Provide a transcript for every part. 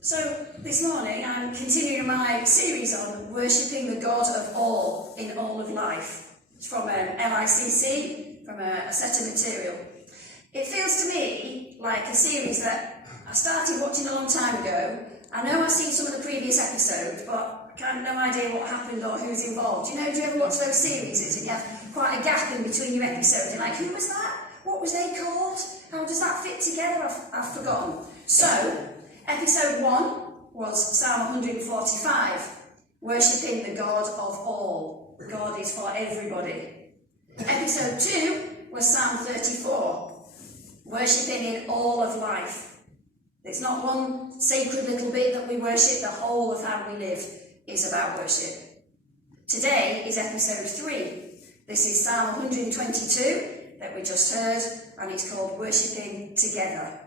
So this morning I'm continuing my series on worshipping the God of all in all of life. It's from LICC, from a set of material. It feels to me like a series that I started watching a long time ago. I know I've seen some of the previous episodes, but I kind of no idea what happened or who's involved. Do you ever watch those series and you have quite a gap in between your episodes? You're like, who was that? What was they called? How does that fit together? I've forgotten. So, episode 1 was Psalm 145, worshipping the God of all. God is for everybody. Episode 2 was Psalm 34, worshipping in all of life. It's not one sacred little bit that we worship, the whole of how we live is about worship. Today is episode 3. This is Psalm 122 that we just heard, and it's called Worshipping Together.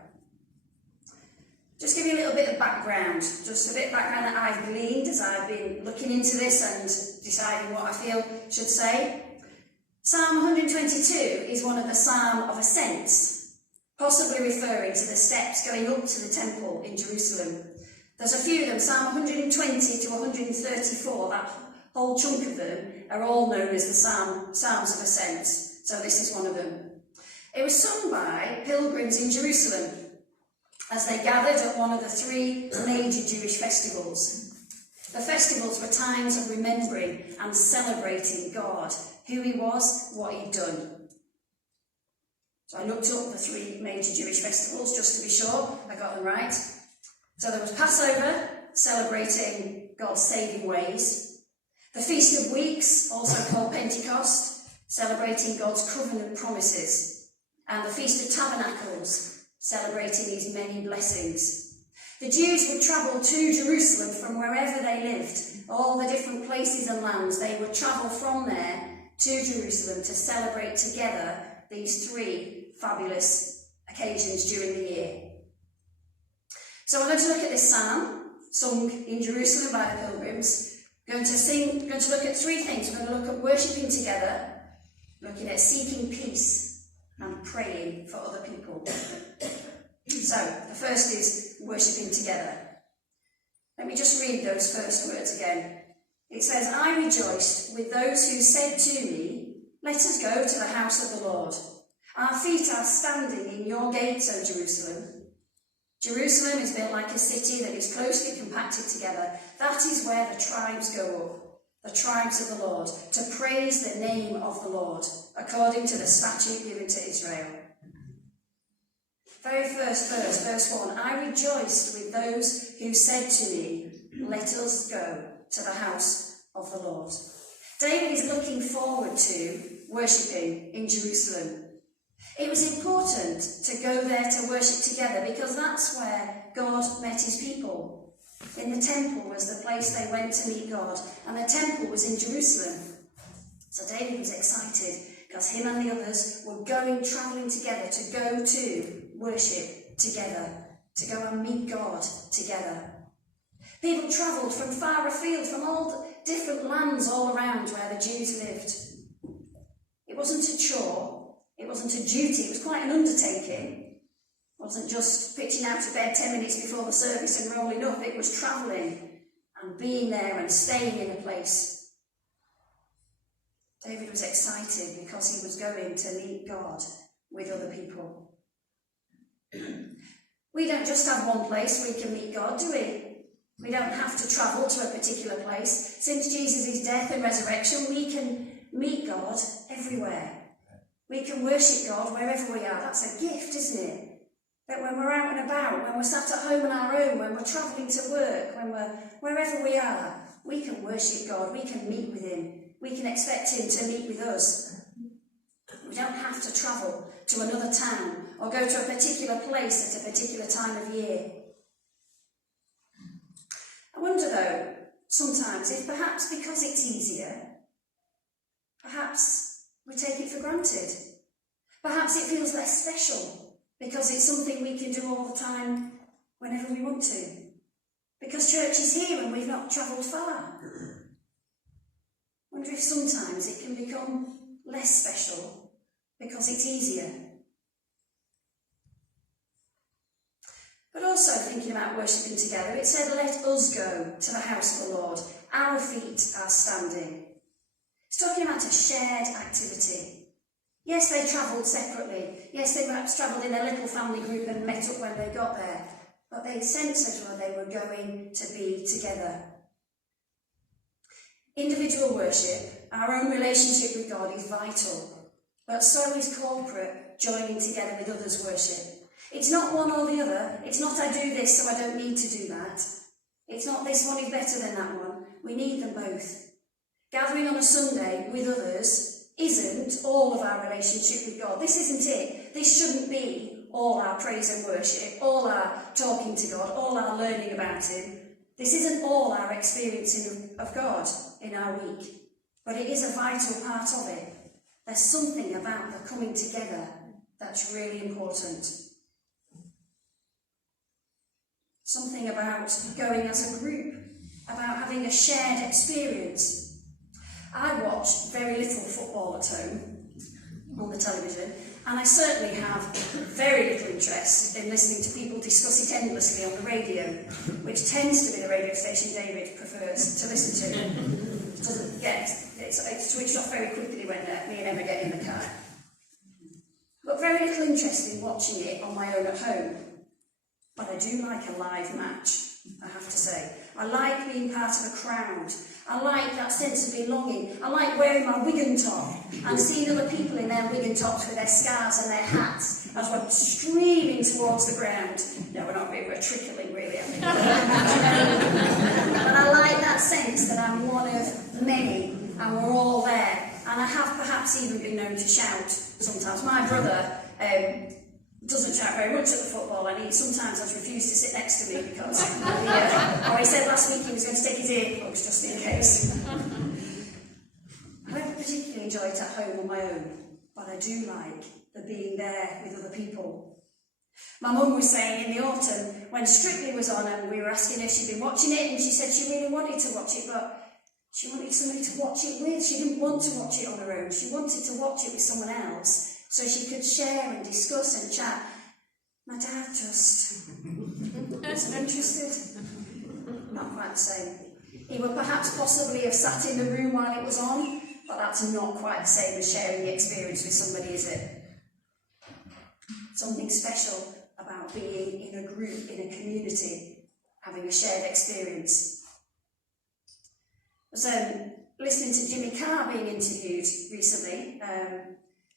Just give you a little bit of background, just a bit of background that I've gleaned as I've been looking into this and deciding what I feel should say. Psalm 122 is one of the Psalm of Ascents, possibly referring to the steps going up to the temple in Jerusalem. There's a few of them, Psalm 120 to 134, that whole chunk of them are all known as the Psalms of Ascents. So this is one of them. It was sung by pilgrims in Jerusalem as they gathered at one of the 3 major Jewish festivals. The festivals were times of remembering and celebrating God, who he was, what he'd done. So I looked up the 3 major Jewish festivals just to be sure I got them right. So there was Passover, celebrating God's saving ways. The Feast of Weeks, also called Pentecost, celebrating God's covenant promises. And the Feast of Tabernacles, celebrating his many blessings. The Jews would travel to Jerusalem from wherever they lived, all the different places and lands. They would travel from there to Jerusalem to celebrate together these 3 fabulous occasions during the year. So we're going to look at this psalm, sung in Jerusalem by the pilgrims. We're going to look at 3 things. We're going to look at worshipping together, looking at seeking peace, and praying for other people. So, the first is worshipping together. Let me just read those first words again. It says, I rejoiced with those who said to me, let us go to the house of the Lord. Our feet are standing in your gates, O Jerusalem. Jerusalem is built like a city that is closely compacted together. That is where the tribes go up, the tribes of the Lord, to praise the name of the Lord, according to the statute given to Israel. Very first verse, verse 1, I rejoiced with those who said to me, let us go to the house of the Lord. David is looking forward to worshipping in Jerusalem. It was important to go there to worship together because that's where God met his people. In the temple was the place they went to meet God, and the temple was in Jerusalem. So David was excited because him and the others were travelling together to go to worship together, to go and meet God together. People travelled from far afield, from all different lands all around where the Jews lived. It wasn't a chore, it wasn't a duty, it was quite an undertaking. It wasn't just pitching out of bed 10 minutes before the service and rolling up, it was travelling and being there and staying in a place. David was excited because he was going to meet God with other people. We don't just have one place we can meet God, do we? We don't have to travel to a particular place. Since Jesus' death and resurrection, we can meet God everywhere. We can worship God wherever we are. That's a gift, isn't it? That when we're out and about, when we're sat at home on our own, when we're travelling to work, wherever we are, we can worship God. We can meet with him. We can expect him to meet with us. We don't have to travel to another town or go to a particular place at a particular time of year. I wonder though, sometimes, if perhaps because it's easier, perhaps we take it for granted. Perhaps it feels less special because it's something we can do all the time whenever we want to. Because church is here and we've not travelled far. I wonder if sometimes it can become less special because it's easier. But also thinking about worshipping together, it said, let us go to the house of the Lord. Our feet are standing. It's talking about a shared activity. Yes, they travelled separately. Yes, they perhaps travelled in a little family group and met up when they got there. But they sensed as well they were going to be together. Individual worship, our own relationship with God is vital. But so is corporate, joining together with others' worship. It's not one or the other. It's not I do this so I don't need to do that. It's not this one is better than that one. We need them both. Gathering on a Sunday with others isn't all of our relationship with God. This isn't it. This shouldn't be all our praise and worship, all our talking to God, all our learning about Him. This isn't all our experiencing of God in our week. But it is a vital part of it. There's something about the coming together that's really important. Something about going as a group, about having a shared experience. I watch very little football at home on the television, and I certainly have very little interest in listening to people discuss it endlessly on the radio, which tends to be the radio station David prefers to listen to. It's switched off very quickly when me and Emma get in the car. But very little interest in watching it on my own at home. But I do like a live match, I have to say. I like being part of a crowd. I like that sense of belonging. I like wearing my Wigan top and seeing other people in their Wigan tops with their scarves and their hats as we're streaming towards the ground. No, we're not really, we're trickling really, I think. But I like that sense that I'm one of many and we're all there. And I have perhaps even been known to shout sometimes. My brother doesn't shout very much at the football, and he sometimes has refused to sit next to me because he said last week he was going to take his earplugs just in case. I don't particularly enjoy it at home on my own, but I do like the being there with other people. My mum was saying in the autumn, when Strictly was on and we were asking her if she'd been watching it, and she said she really wanted to watch it, but she wanted somebody to watch it with. She didn't want to watch it on her own. She wanted to watch it with someone else, so she could share and discuss and chat. My dad just wasn't interested. Not quite the same. He would perhaps possibly have sat in the room while it was on, but that's not quite the same as sharing the experience with somebody, is it? Something special about being in a group, in a community, having a shared experience. I was listening to Jimmy Carr being interviewed recently,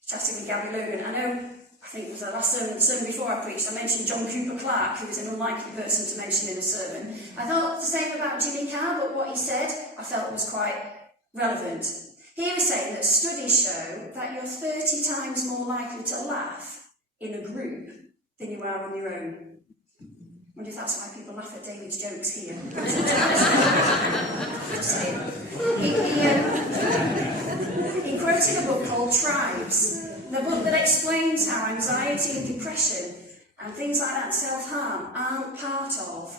chatting with Gary Logan. I think it was the last sermon before I preached, I mentioned John Cooper Clarke, who was an unlikely person to mention in a sermon. I thought the same about Jimmy Carr, but what he said I felt was quite relevant. He was saying that studies show that you're 30 times more likely to laugh in a group than you are on your own. I wonder if that's why people laugh at David's jokes here. He quoted a book called Tribes, the book that explains how anxiety and depression and things like that, self-harm, aren't part of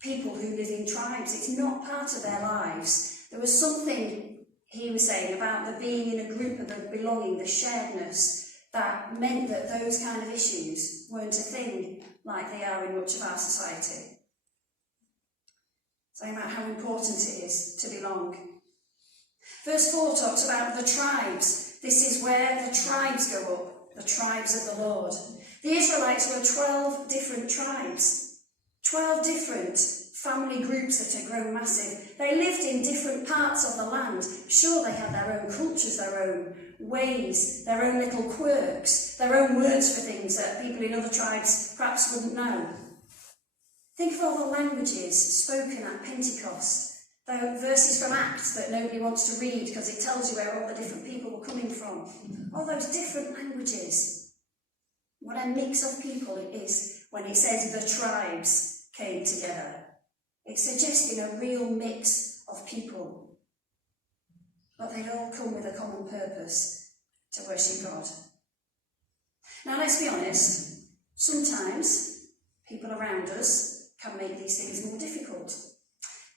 people who live in tribes. It's not part of their lives. There was something, he was saying, about the being in a group of the belonging, the sharedness, that meant that those kind of issues weren't a thing like they are in much of our society. Saying about how important it is to belong. Verse 4 talks about the tribes. This is where the tribes go up, the tribes of the Lord. The Israelites were 12 different tribes, 12 different family groups that had grown massive. They lived in different parts of the land. Sure, they had their own cultures, their own ways, their own little quirks, their own words for things that people in other tribes perhaps wouldn't know. Think of all the languages spoken at Pentecost. The verses from Acts that nobody wants to read because it tells you where all the different people were coming from. All those different languages. What a mix of people it is when it says the tribes came together. It's suggesting a real mix of people. But they'd all come with a common purpose, to worship God. Now let's be honest, sometimes people around us can make these things more difficult.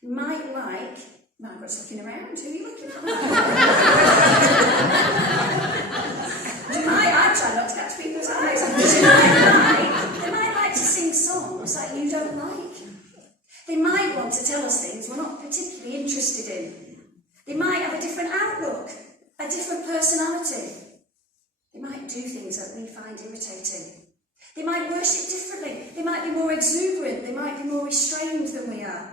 You might like, Margaret's looking around, who are you looking at? I'm trying not to catch people's eyes. They might like to sing songs. do things that we find irritating. They might worship differently. They might be more exuberant. They might be more restrained than we are.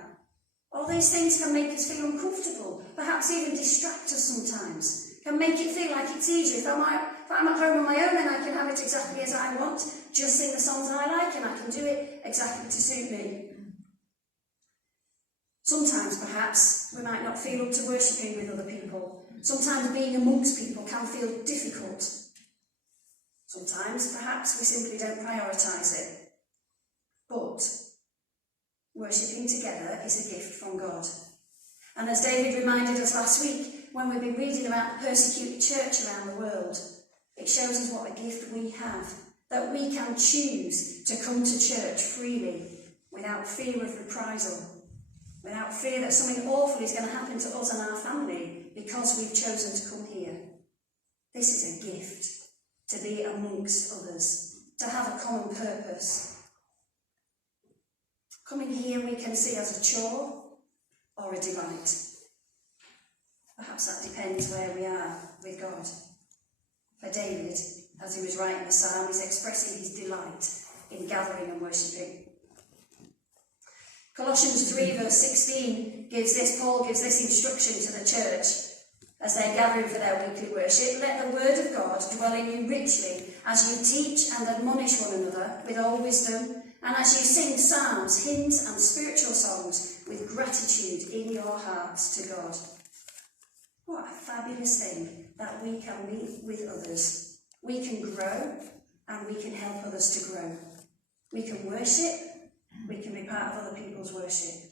All these things can make us feel uncomfortable, perhaps even distract us sometimes. Can make it feel like it's easier. If I'm at home on my own, then I can have it exactly as I want, just sing the songs I like, and I can do it exactly to suit me. Sometimes, perhaps, we might not feel up to worshipping with other people. Sometimes being amongst people can feel difficult. Sometimes, perhaps, we simply don't prioritise it. But worshipping together is a gift from God. And as David reminded us last week, when we've been reading about the persecuted church around the world, it shows us what a gift we have, that we can choose to come to church freely, without fear of reprisal, without fear that something awful is going to happen to us and our family because we've chosen to come here. This is a gift, to be amongst others, to have a common purpose. Coming here we can see as a chore or a delight. Perhaps that depends where we are with God. For David, as he was writing the psalm, he's expressing his delight in gathering and worshipping. Colossians 3 verse 16 Paul gives this instruction to the church as they're gathering for their weekly worship. Let the word of God dwell in you richly as you teach and admonish one another with all wisdom, and as you sing psalms, hymns and spiritual songs with gratitude in your hearts to God. What a fabulous thing that we can meet with others. We can grow and we can help others to grow. We can worship, we can be part of other people's worship.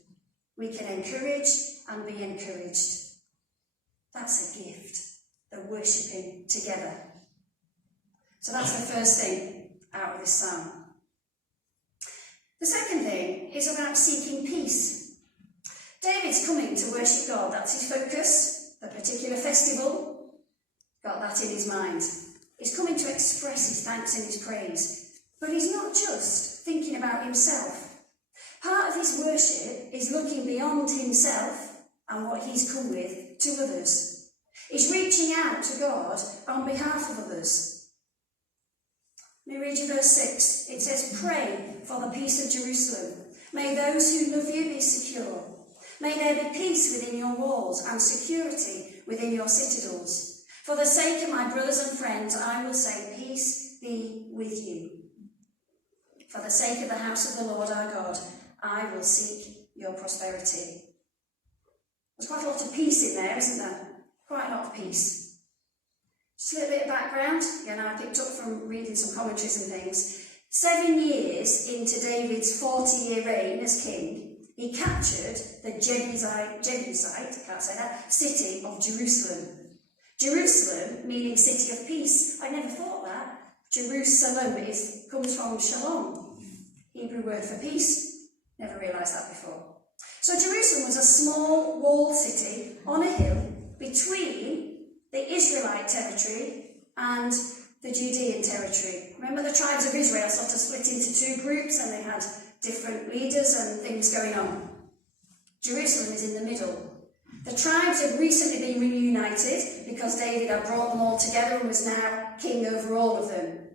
We can encourage and be encouraged. That's a gift, the worshipping together. So that's the first thing out of this psalm. The second thing is about seeking peace. David's coming to worship God. That's his focus. A particular festival, got that in his mind. He's coming to express his thanks and his praise. But he's not just thinking about himself. Part of his worship is looking beyond himself and what he's come with to others. He's reaching out to God on behalf of others. Let me read you verse 6. It says, "Pray for the peace of Jerusalem. May those who love you be secure. May there be peace within your walls and security within your citadels. For the sake of my brothers and friends, I will say, peace be with you. For the sake of the house of the Lord our God, I will seek your prosperity." There's quite a lot of peace in there, isn't there? Quite a lot of peace. Just a little bit of background. Again, I picked up from reading some commentaries and things. 7 years into David's 40-year reign as king, he captured the Jebusite, city of Jerusalem. Jerusalem, meaning city of peace. I never thought that. Jerusalem comes from shalom, Hebrew word for peace. Never realised that before. So Jerusalem was a small walled city on a hill between the Israelite territory and the Judean territory. Remember, the tribes of Israel sort of split into two groups and they had different leaders and things going on. Jerusalem is in the middle. The tribes had recently been reunited because David had brought them all together and was now king over all of them.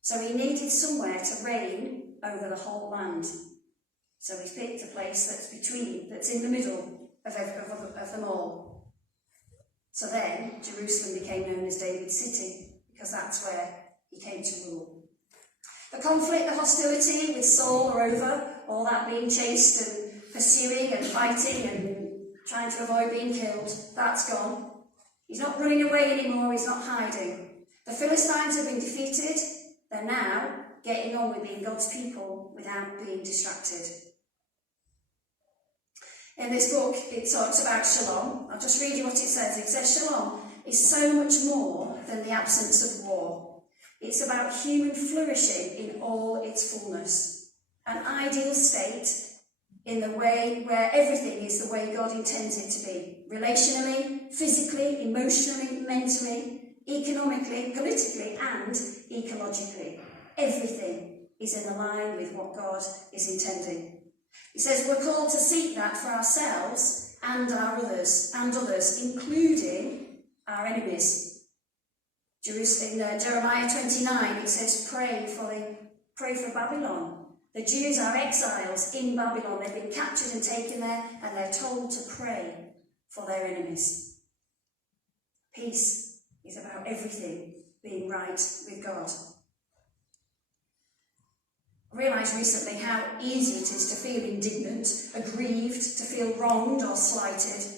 So he needed somewhere to reign over the whole land. So he's picked a place that's in the middle of them all. So then Jerusalem became known as David's city because that's where he came to rule. The conflict, the hostility with Saul are over, all that being chased and pursuing and fighting and trying to avoid being killed, that's gone. He's not running away anymore, he's not hiding. The Philistines have been defeated, they're now getting on with being God's people without being distracted. In this book, it talks about shalom. I'll just read you what it says. It says shalom is so much more than the absence of war. It's about human flourishing in all its fullness. An ideal state in the way where everything is the way God intends it to be. Relationally, physically, emotionally, mentally, economically, politically and ecologically. Everything is in line with what God is intending. He says we're called to seek that for ourselves and others, including our enemies. Jerusalem, in Jeremiah 29, it says, pray for Babylon. The Jews are exiles in Babylon. They've been captured and taken there, and they're told to pray for their enemies. Peace is about everything being right with God. I realised recently how easy it is to feel indignant, aggrieved, to feel wronged or slighted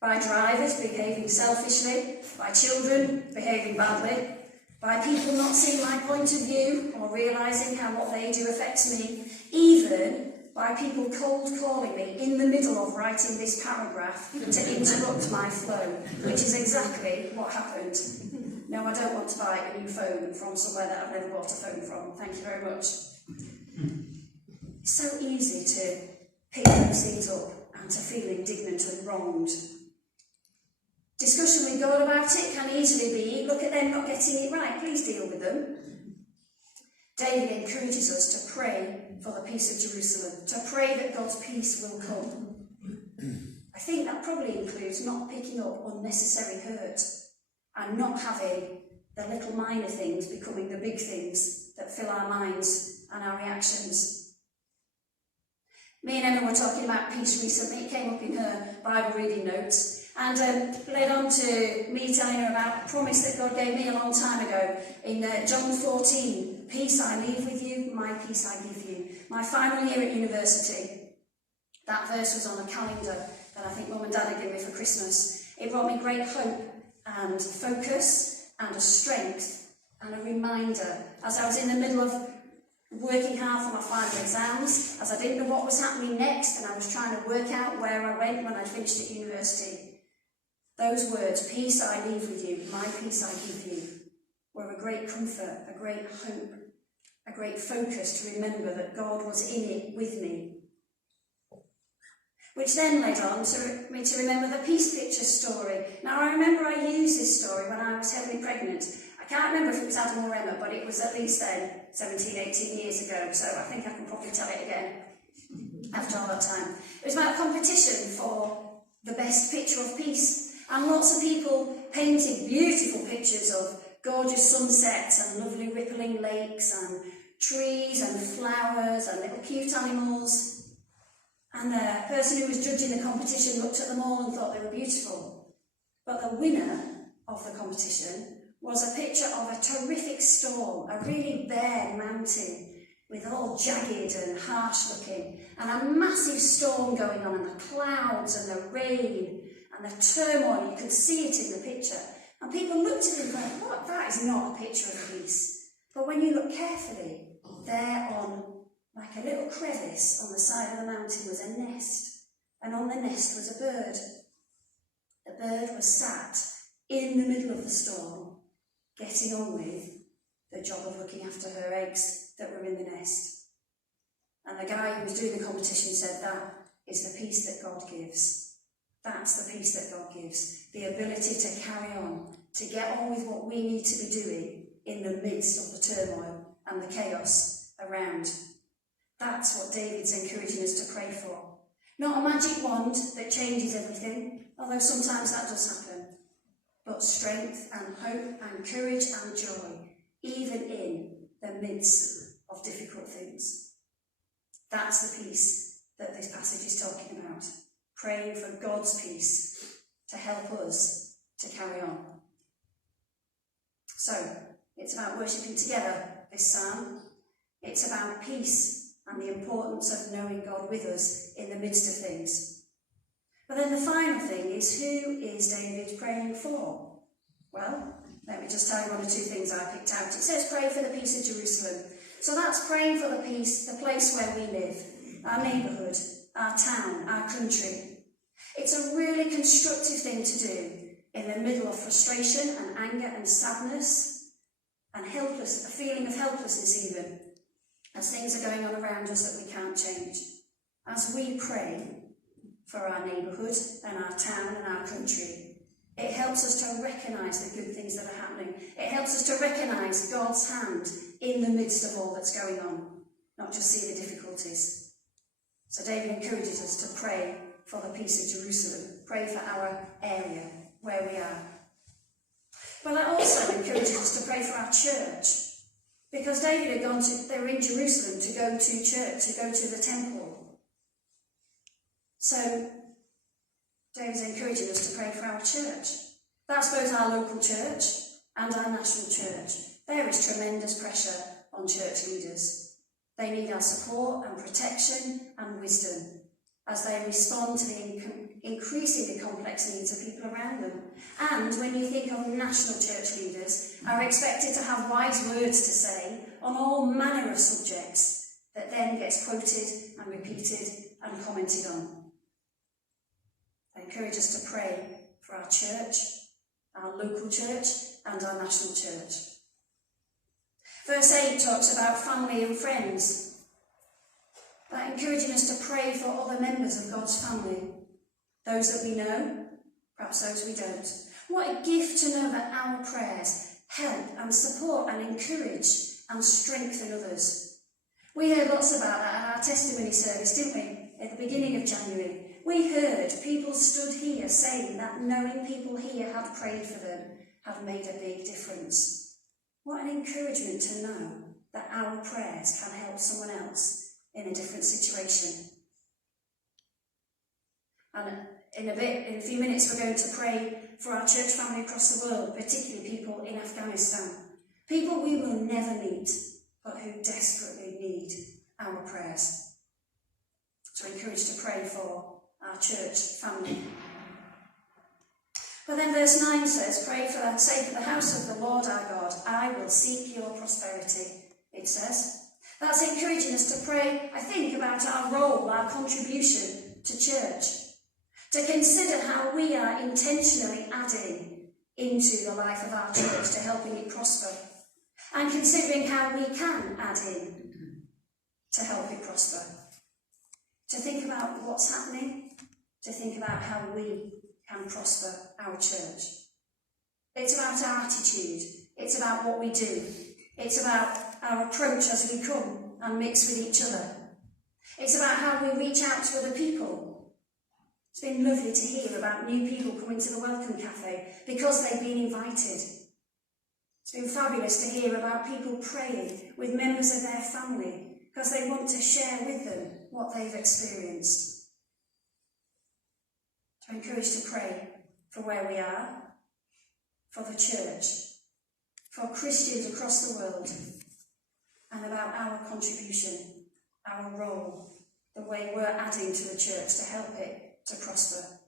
by drivers behaving selfishly, by children behaving badly, by people not seeing my point of view or realising how what they do affects me, even by people cold calling me in the middle of writing this paragraph to interrupt my flow, which is exactly what happened. No, I don't want to buy a new phone from somewhere that I've never bought a phone from. Thank you very much. It's so easy to pick those things up and to feel indignant and wronged. Discussion with God about it can easily be, look at them not getting it right, please deal with them. David encourages us to pray for the peace of Jerusalem, to pray that God's peace will come. I think that probably includes not picking up unnecessary hurt and not having the little minor things becoming the big things that fill our minds and our reactions. Me and Emma were talking about peace recently. It came up in her Bible reading notes. And led on to me telling her about a promise that God gave me a long time ago in John 14. Peace I leave with you, my peace I give you. My final year at university, that verse was on a calendar that I think Mum and Dad had given me for Christmas. It brought me great hope and focus and a strength and a reminder as I was in the middle of working hard for my final exams, as I didn't know what was happening next and I was trying to work out where I went when I'd finished at university. Those words, peace I leave with you, my peace I give you, were a great comfort, a great hope, a great focus to remember that God was in it with me. Which then led on to me to remember the peace picture story. Now I remember I used this story when I was heavily pregnant. I can't remember if it was Adam or Emma, but it was at least then 17, 18 years ago, so I think I can probably tell it again after all that time. It was about a competition for the best picture of peace. And lots of people painted beautiful pictures of gorgeous sunsets and lovely rippling lakes and trees and flowers and little cute animals. And the person who was judging the competition looked at them all and thought they were beautiful. But the winner of the competition was a picture of a terrific storm, a really bare mountain with all jagged and harsh looking, and a massive storm going on, and the clouds and the rain and the turmoil. You could see it in the picture. And people looked at it and went, what? That is not a picture of peace. But when you look carefully, there on like a little crevice on the side of the mountain was a nest. And on the nest was a bird. The bird was sat in the middle of the storm, getting on with the job of looking after her eggs that were in the nest. And the guy who was doing the competition said that is the peace that God gives. That's the peace that God gives. The ability to carry on, to get on with what we need to be doing in the midst of the turmoil and the chaos around. That's what David's encouraging us to pray for. Not a magic wand that changes everything, although sometimes that does happen, but strength and hope and courage and joy, even in the midst of difficult things. That's the peace that this passage is talking about. Praying for God's peace to help us to carry on. So, it's about worshipping together, this psalm. It's about peace and the importance of knowing God with us in the midst of things. But then the final thing is, who is David praying for? Well, let me just tell you one or two things I picked out. It says pray for the peace of Jerusalem. So that's praying for the peace, the place where we live, our neighbourhood, our town, our country. It's a really constructive thing to do in the middle of frustration and anger and sadness and a feeling of helplessness even, as things are going on around us that we can't change. As we pray for our neighbourhood and our town and our country, it helps us to recognise the good things that are happening. It helps us to recognise God's hand in the midst of all that's going on, not just see the difficulties. So David encourages us to pray for the peace of Jerusalem. Pray for our area where we are. But that also encourages us to pray for our church. Because David had they were in Jerusalem to go to church, to go to the temple. So David's encouraging us to pray for our church. That's both our local church and our national church. There is tremendous pressure on church leaders. They need our support and protection and wisdom as they respond to the increasingly complex needs of people around them. And when you think of national church leaders, are expected to have wise words to say on all manner of subjects that then gets quoted and repeated and commented on. I encourage us to pray for our church, our local church, and our national church. Verse 8 talks about family and friends. That encouraging us to pray for other members of God's family. Those that we know, perhaps those we don't. What a gift to know that our prayers help and support and encourage and strengthen others. We heard lots about that at our testimony service, didn't we, at the beginning of January? We heard people stood here saying that knowing people here had prayed for them had made a big difference. What an encouragement to know that our prayers can help someone else in a different situation. And in a few minutes we're going to pray for our church family across the world, particularly people in Afghanistan. People we will never meet, but who desperately need our prayers. So we're encouraged to pray for our church family. But then verse 9 says, pray for the sake of the house of the Lord our God. I will seek your prosperity, it says. That's encouraging us to pray, I think, about our role, our contribution to church. To consider how we are intentionally adding into the life of our church to helping it prosper. And considering how we can add in to help it prosper. To think about what's happening, to think about how we can prosper our church. It's about our attitude. It's about what we do. It's about our approach as we come and mix with each other. It's about how we reach out to other people. It's been lovely to hear about new people coming to the Welcome Cafe because they've been invited. It's been fabulous to hear about people praying with members of their family because they want to share with them what they've experienced. I'm encouraged to pray for where we are, for the church, for Christians across the world, and about our contribution, our role, the way we're adding to the church to help it to prosper.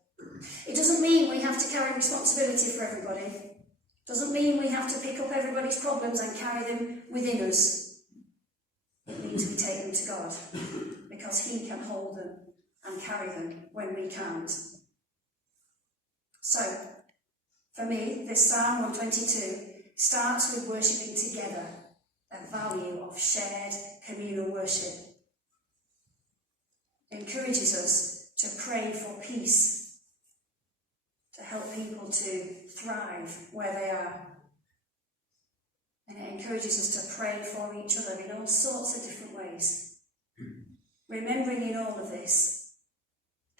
It doesn't mean we have to carry responsibility for everybody. It doesn't mean we have to pick up everybody's problems and carry them within us. It means we take them to God, because he can hold them and carry them when we can't. So, for me, this Psalm 122 starts with worshipping together, a value of shared communal worship. It encourages us to pray for peace, to help people to thrive where they are. And it encourages us to pray for each other in all sorts of different ways. Remembering in all of this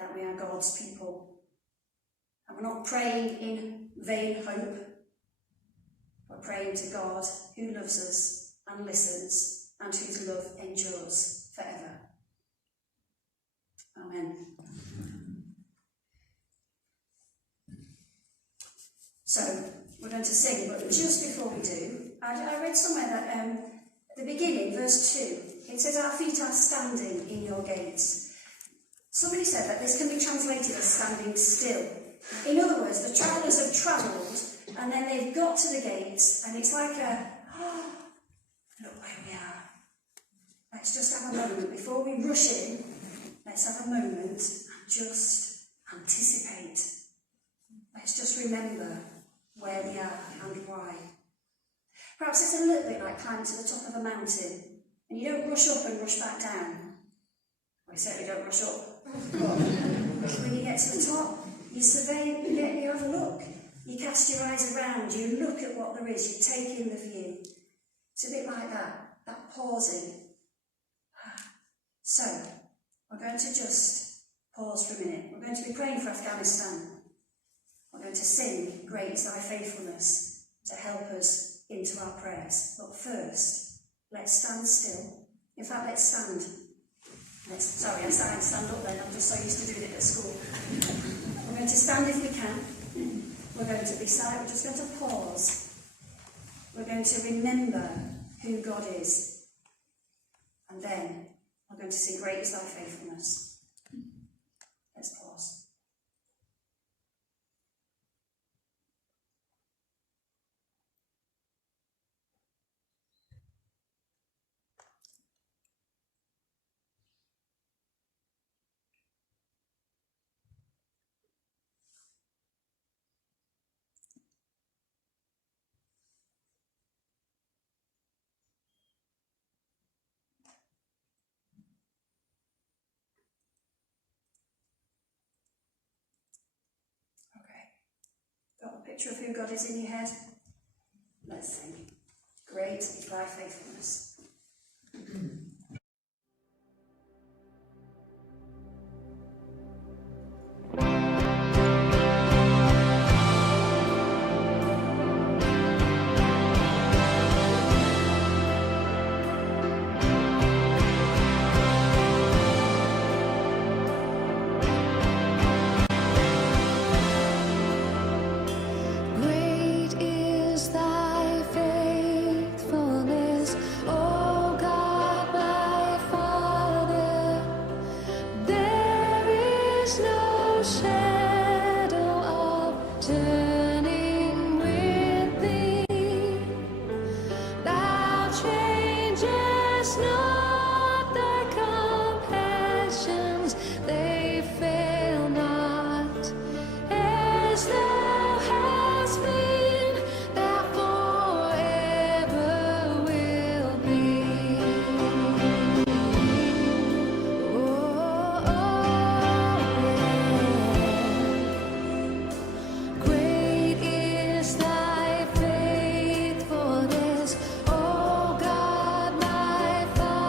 that we are God's people. And we're not praying in vain hope. We're praying to God who loves us and listens and whose love endures forever. Amen. So, we're going to sing, but just before we do, I read somewhere that at the beginning, verse 2, it says, our feet are standing in your gates. Somebody said that this can be translated as standing still. In other words, the travellers have travelled and then they've got to the gates and it's like look where we are. Let's just have a moment. Before we rush in, let's have a moment and just anticipate. Let's just remember where we are and why. Perhaps it's a little bit like climbing to the top of a mountain and you don't rush up and rush back down. Well, you certainly don't rush up. But when you get to the top, you survey, you have a look. You cast your eyes around, you look at what there is, you take in the view. It's a bit like that pausing. So, we're going to just pause for a minute. We're going to be praying for Afghanistan. We're going to sing, Great is Thy Faithfulness. to help us into our prayers. But first, let's stand still. In fact, let's stand. Sorry, I started stand up then. I'm just so used to doing it at school. We're going to stand if we can. We're going to be silent. We're just going to pause. We're going to remember who God is. And then we're going to sing, Great is Thy Faithfulness. Let's pause. Got a picture of who God is in your head? Let's sing. Great is Thy faithfulness. Faithfulness, oh God, my Father.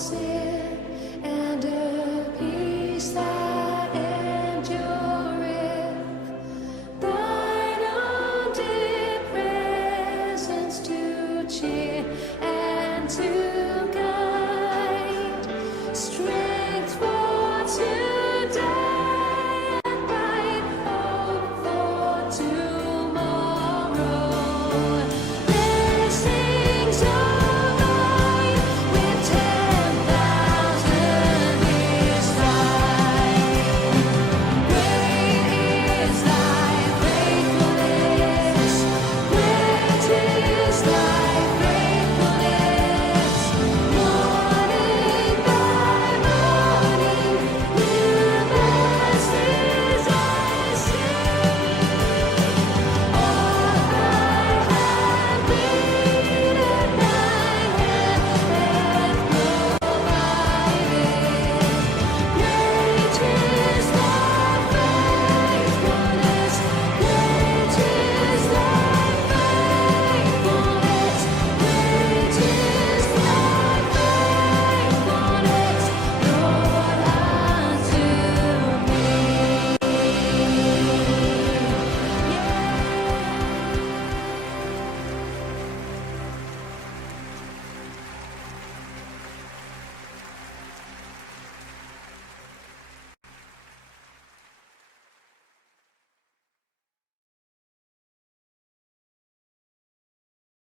sin, and a peace that endureth. Thine own dear presence to cheer and to